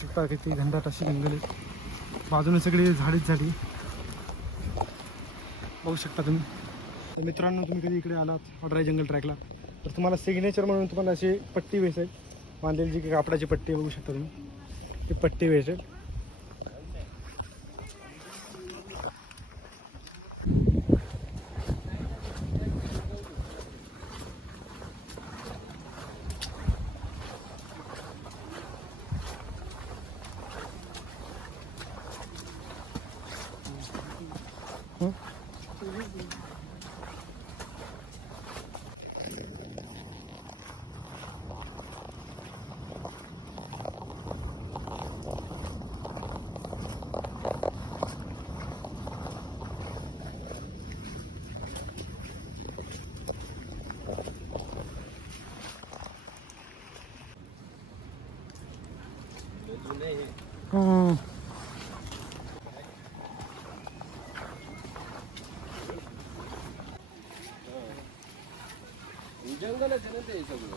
शकता किती घनदाट अशी जंगल आहे. बाजूने सगळी झाडीच झाडी बघू शकता तुम्ही. तर मित्रांनो, तुम्ही कधी इकडे आलात वडराई जंगल ट्रॅकला तर तुम्हाला सिग्नेचर म्हणून तुम्हाला अशी पट्टी भेटेल बांधलेली, जी की कापडाची पट्टी बघू शकता तुम्ही. ती पट्टी भेटेल. जंगलच आहे ना ते सगळं.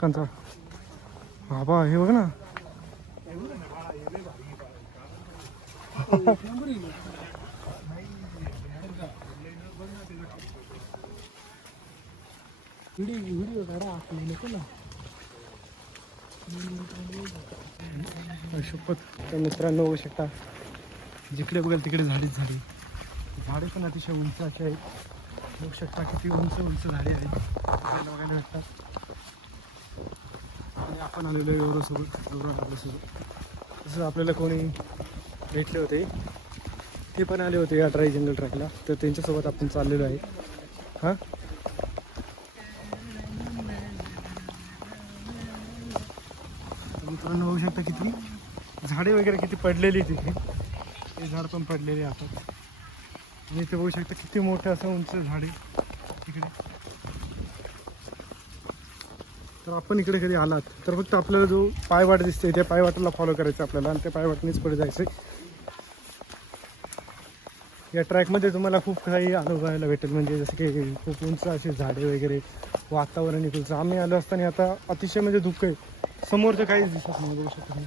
कांचा बाबा हे बघ ना. व्हिडिओ काढा शपथ. तर मित्रांनो बघू शकता, जिकडे बघाल तिकडे झाडीच झाडी. झाडे पण अतिशय उंच अशी आहेत. बघू शकता किती उंच उंच झाडे आहेत बघायला भेटतात. आणि आपण आलेलो आहे गौरव आपल्यासोबत. तसं आपल्याला कोणी भेटले होते, ते पण आले होते वडराई जंगल ट्रॅकला, तर त्यांच्यासोबत आपण चाललेलो आहे. हां मित्रांनो बघू शकता किती झाडे वगैरे किती पडलेली तिथे. हे झाड पण पडलेले आता. आणि इथे बघू शकता किती मोठं असं उंच झाडे तिकडे. तर आपण इकडे कधी आलात तर फक्त आपल्याला जो पायवाट दिसते त्या पायवाटाला फॉलो करायचं आपल्याला, आणि त्या पायवाटनेच पुढे जायचं. या ट्रॅकमध्ये तुम्हाला खूप काही अनुभवायला भेटेल, म्हणजे जसं की खूप उंच असे झाडे वगैरे, वातावरण इकडचं. आम्ही आलो असताना आता अतिशय म्हणजे धुकं आहे. समोरचं काहीच दिसत नाही. बघू शकतो मी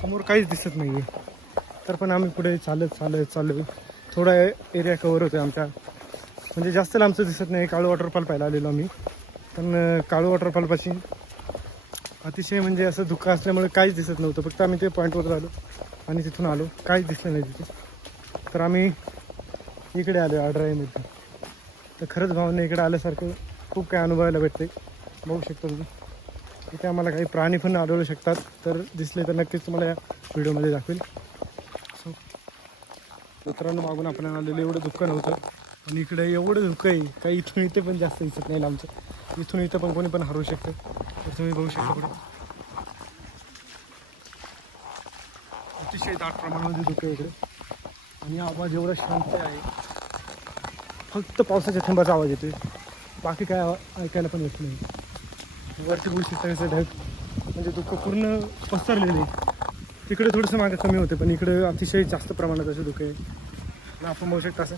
समोर काहीच दिसत नाही आहे. तर पण आम्ही पुढे चाललो. थोडा एरिया कवर होतो आमच्या, म्हणजे जास्त लांबचं दिसत नाही. काळू वॉटरफॉल पाहायला आलेलो आम्ही, पण काळू वॉटरफॉलपाशी अतिशय म्हणजे असं धुकं असल्यामुळे काहीच दिसत नव्हतं. फक्त आम्ही ते पॉईंटवर आलो आणि तिथून आलो, काहीच दिसलं नाही तिथे. तर आम्ही इकडे आलो वडराईमध्ये. तर खरंच भावना इकडे आल्यासारखं खूप काही अनुभवायला भेटते. बघू शकतो तुम्ही इथे आम्हाला काही प्राणी पण आढळू शकतात. तर दिसले तर नक्कीच तुम्हाला या व्हिडिओमध्ये दाखवेल. सो मित्रांनो, मागून आपण आलेलं एवढं धुकं नव्हतं, पण इकडे एवढं धुकं आहे काही इथून इथे पण जास्त दिसत नाही आमचं. इथून इथं पण कोणी पण हरवू शकतं. तर तुम्ही बघू शकता पुढे अतिशय दाट प्रमाणामध्ये धुकं आहे इकडे. आणि आवाज एवढा शांत आहे, फक्त पावसाच्या थेंबाचा आवाज येतोय, बाकी काय ऐकायला पण येत नाही. वरती बघू शकता कसं ढग, म्हणजे धुकं पूर्ण पसरलेले. तिकडे थोडंसं मागं कमी होते, पण इकडे अतिशय जास्त प्रमाणात असे धुके आहे. आणि आपण बघू शकता असं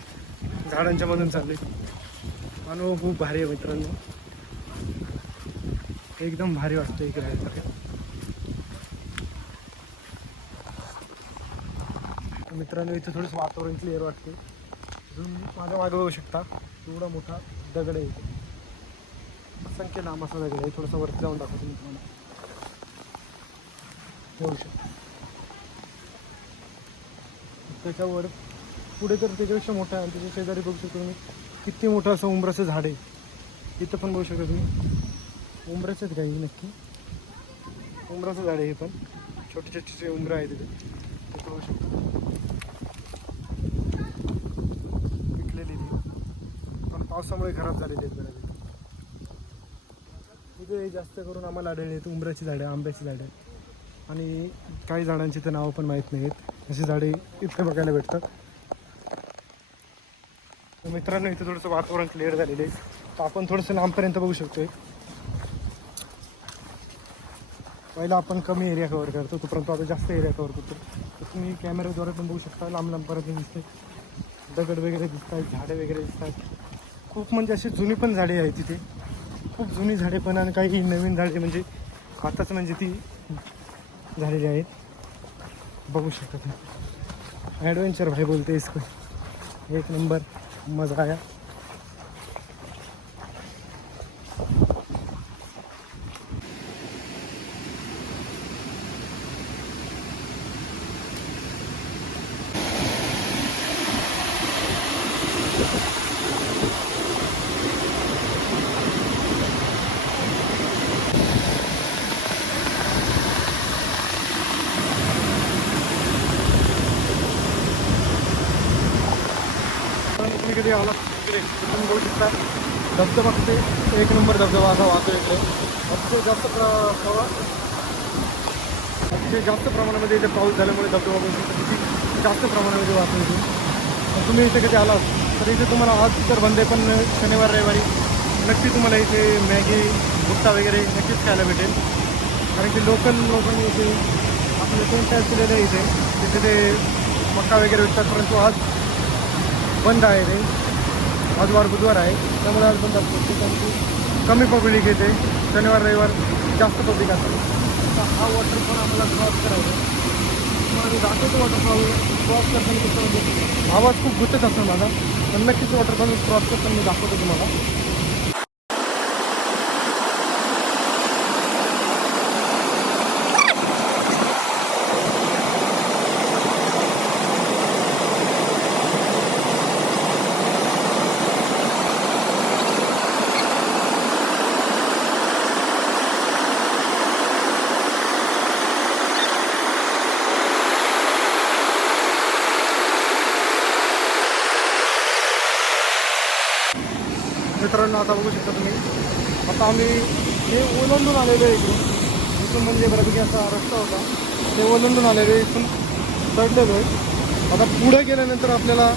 झाडांच्या मधून चालले. अनुभव खूप भारी आहे मित्रांनो, एकदम भारी वाटतं इकडे आहे. मित्रांनो इथे थोडंसं वातावरण क्लिअर वाटते. माझ्या मागे बघू शकता एवढा मोठा दगड आहे, असंख्य लांब असा दगड आहे. थोडंसं वरती जाऊन दाखवतो मी तुम्हाला. होऊ शकतो. त्याच्यावर पुढे तर त्याच्यापेक्षा मोठा आहे. त्याच्या शेजारी बघू शकतो तुम्ही किती मोठं असं उंबराचं झाड आहे. इथं पण बघू शकता तुम्ही उंबराचंच काही नक्की उंबराचं झाड आहे. हे पण छोटे छोटे उंबरं आहे तिथे बघू शकतो. पिकलेली ती पण पावसामुळे खराब झालेली आहेत बऱ्यापैकी. इथे जास्त करून आम्हाला आढळले आहेत उंबराची झाडं, आंब्याची झाडं आणि काही झाडांची तर नावं पण माहीत नाहीत. अशी झाडे इथे बघायला भेटतात. मित्रांनो इथे थोडंसं वातावरण क्लिअर झालेलं आहे. तर आपण थोडंसं लांबपर्यंत बघू शकतोय. पहिला आपण कमी एरिया कव्हर करतो, तोपर्यंत आता जास्त एरिया कव्हर करतो. तर तुम्ही कॅमेऱ्याद्वारे पण बघू शकता. लांब लांबपर्यंत दिसते दगड वगैरे दिसत आहेत, झाडे वगैरे दिसत आहेत. खूप म्हणजे अशी जुनी पण झाडे आहेत तिथे, खूप जुनी झाडे पण आणि काही नवीन झाडे म्हणजे आताच म्हणजे ती झालेली आहेत. बघू शकता. ॲडव्हेंचर भाई बोलते इसको. एक नंबर मजा आया. तुम्ही कधी आला इकडे तुम्ही बघू शकता धबधबा ते एक नंबर धबधबा असा वाहतो इकडे. जास्त प्रमाणामध्ये इथे पाऊस झाल्यामुळे धबधबा बघू शकता किती जास्त प्रमाणामध्ये वाहतो इथे. तर तुम्ही इथे कधी आलात तर इथे तुम्हाला आज तर बंद आहे, पण शनिवार रविवारी नक्की तुम्हाला इथे मॅगी भुट्टा वगैरे नक्कीच खायला भेटेल. कारण की लोकल लोकांनी इथे आपले टेंट तयार केलेले आहे इथे. तिथे ते मका वगैरे विकतात, परंतु आज बंद आहे रे. आज वार बुधवार आहे त्यामुळे आज बंद असतो. कारण की कमी पब्लिक येते. शनिवार रविवार जास्त पब्लिक असते. तर हा वॉटरफॉल आम्हाला क्रॉस करायचा. तुम्हाला मी दाखवतो वॉटरफॉल क्रॉस करताना कसं म्हणजे आवाज खूप गुतत असतो माझा, पण नक्कीच वॉटरफॉल क्रॉस करताना मी दाखवतो तुम्हाला. मित्रांनो आता बघू शकता तुम्ही, आता आम्ही हे ओलांडून आलेलो आहे इथून म्हणजे बऱ्यापैकी असा रस्ता होता ते ओलांडून आलेलो इथून चढलेलो आहे. आता पुढे गेल्यानंतर आपल्याला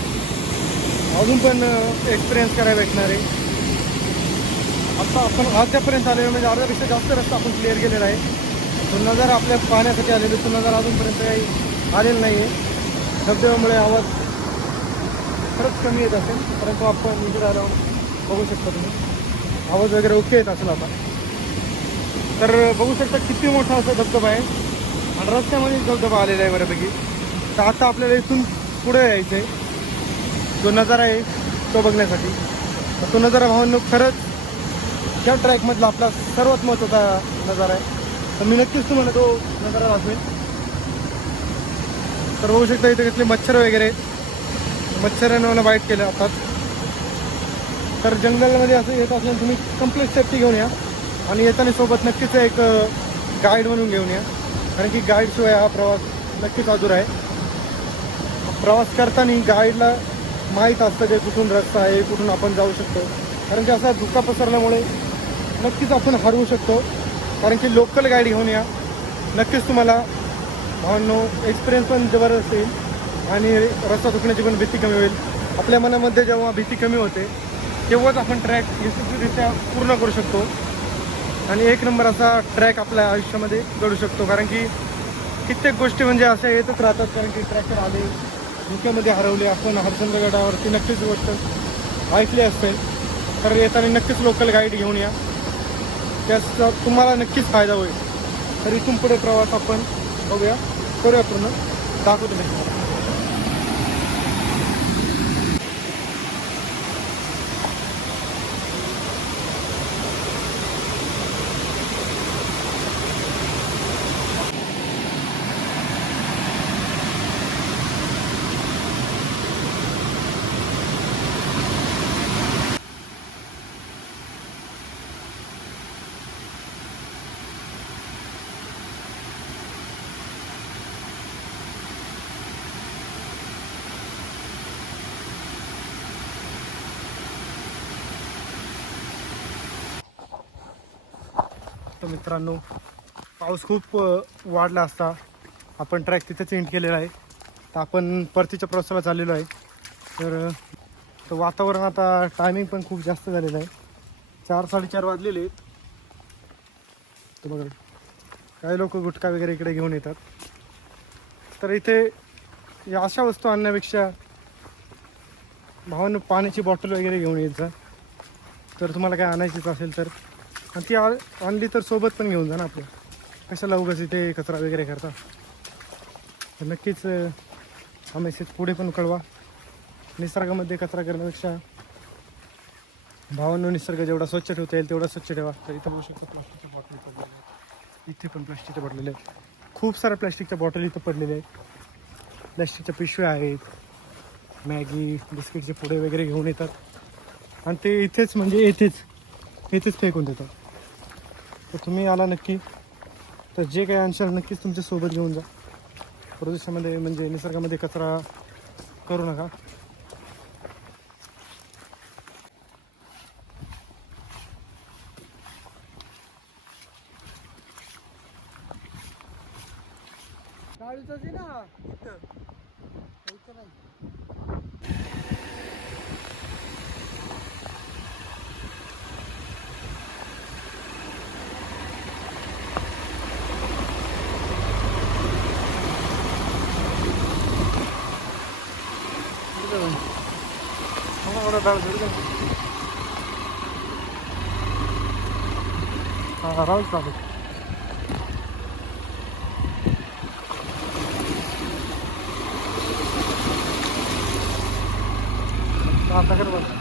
अजून पण एक्सपिरियन्स करायला भेटणार आहे. आता आपण अर्ध्यापर्यंत आलेलो म्हणजे अर्ध्यापेक्षा जास्त रस्ता आपण क्लिअर केलेला आहे. तो नजारा आपल्या पाहण्यासाठी आलेलो तो नजारा अजूनपर्यंत काही आलेला नाही आहे. धबधब्यामुळे आवाज खरंच कमी येत असेल, परंतु आपण इकडे आलो बघू शकता तुम्ही आवाज वगैरे ओके येत असेल आता. तर बघू शकता किती मोठा असा धबधबा आहे आणि रस्त्यामध्ये धबधबा आलेला आहे बऱ्यापैकी. तर आता आपल्याला इथून पुढे यायचं आहे, जो नजारा आहे तो बघण्यासाठी. तर तो नजारा भावांनो खरंच त्या ट्रॅकमधला आपला सर्वात महत्त्वाचा नजारा आहे. तर मी नक्कीच तुम्हाला तो नजारा दाखवेन. तर बघू शकता इथे कसले मच्छर वगैरे, मच्छरांना मला बाईट केलं आता. तर जंगलमध्ये असं येत असल्याने तुम्ही कंप्लीट सेफ्टी घेऊन या आणि येताना सोबत नक्कीच एक गाईड म्हणून घेऊन या. कारण की गाईडशिवाय हा प्रवास नक्कीच अधुरा आहे. प्रवास करताना गाईडला माहीत असतं की कुठून रस्ता आहे, कुठून आपण जाऊ शकतो. कारण की असा धुका पसरल्यामुळे नक्कीच आपण हरवू शकतो. कारण की लोकल गाईड घेऊन या, नक्कीच तुम्हाला भावांनो एक्सपिरियन्स पण जबरदस्त येईल आणि रस्ता चुकण्याची पण भीती कमी होईल. आपल्या मनामध्ये जेव्हा भीती कमी होते तेव्हाच आपण ट्रॅक यशस्वीरित्या पूर्ण करू शकतो आणि एक नंबर असा ट्रॅक आपल्या आयुष्यामध्ये घडू शकतो. कारण की कित्येक गोष्टी म्हणजे अशा येतच राहतात. कारण की ट्रॅकर आले, धुक्यामध्ये हरवले. आपण हरिश्चंद्रगडावरती नक्कीच गोष्ट ऐकली असेल. तर येताना नक्कीच लोकल गाईड घेऊन या, त्याचा तुम्हाला नक्कीच फायदा होईल. तर इथून पुढे प्रवास आपण बघूया, करूया पूर्ण, दाखवतो मी. शकतो मित्रांनो, पाऊस खूप वाढला असता आपण ट्रॅक तिथेच एंड केलेला आहे. तर आपण परतीच्या प्रवासाला चाललेलो आहे. तर वातावरण आता टायमिंग पण खूप जास्त झालेलं आहे. 4-4:30 वाजलेले आहेत. तर बघा काही लोक गुटखा वगैरे इकडे घेऊन येतात. तर इथे या अशा वस्तू आणण्यापेक्षा भावानं पाण्याची बॉटल वगैरे घेऊन येत जा. तर तुम्हाला काय आणायचीच असेल तर, आणि ती आणली तर सोबत पण घेऊन जा ना आपल्या. कशाला उगाच इथे कचरा वगैरे करता. तर नक्कीच हा मेसेज पुढे पण कळवा. निसर्गामध्ये कचरा करण्यापेक्षा भावांनो निसर्ग जेवढा स्वच्छ ठेवता येईल तेवढा स्वच्छ ठेवा. तर इथं बघू शकतो प्लास्टिकच्या बॉटल पडलेल्या आहेत. इथे पण प्लास्टिकच्या बॉटलेल्या आहेत. खूप साऱ्या प्लास्टिकच्या बॉटल इथं पडलेल्या आहेत. प्लास्टिकच्या पिशव्या आहेत. मॅगी बिस्किटचे पुडे वगैरे घेऊन येतात आणि ते इथेच म्हणजे इथेच फेकून देतात. तर तुम्ही आला नक्की तर जे काही आणशाल नक्कीच तुमच्या सोबत घेऊन जा. प्रदेशामध्ये म्हणजे निसर्गामध्ये कचरा करू नका. राहू चालू आता कर बघ.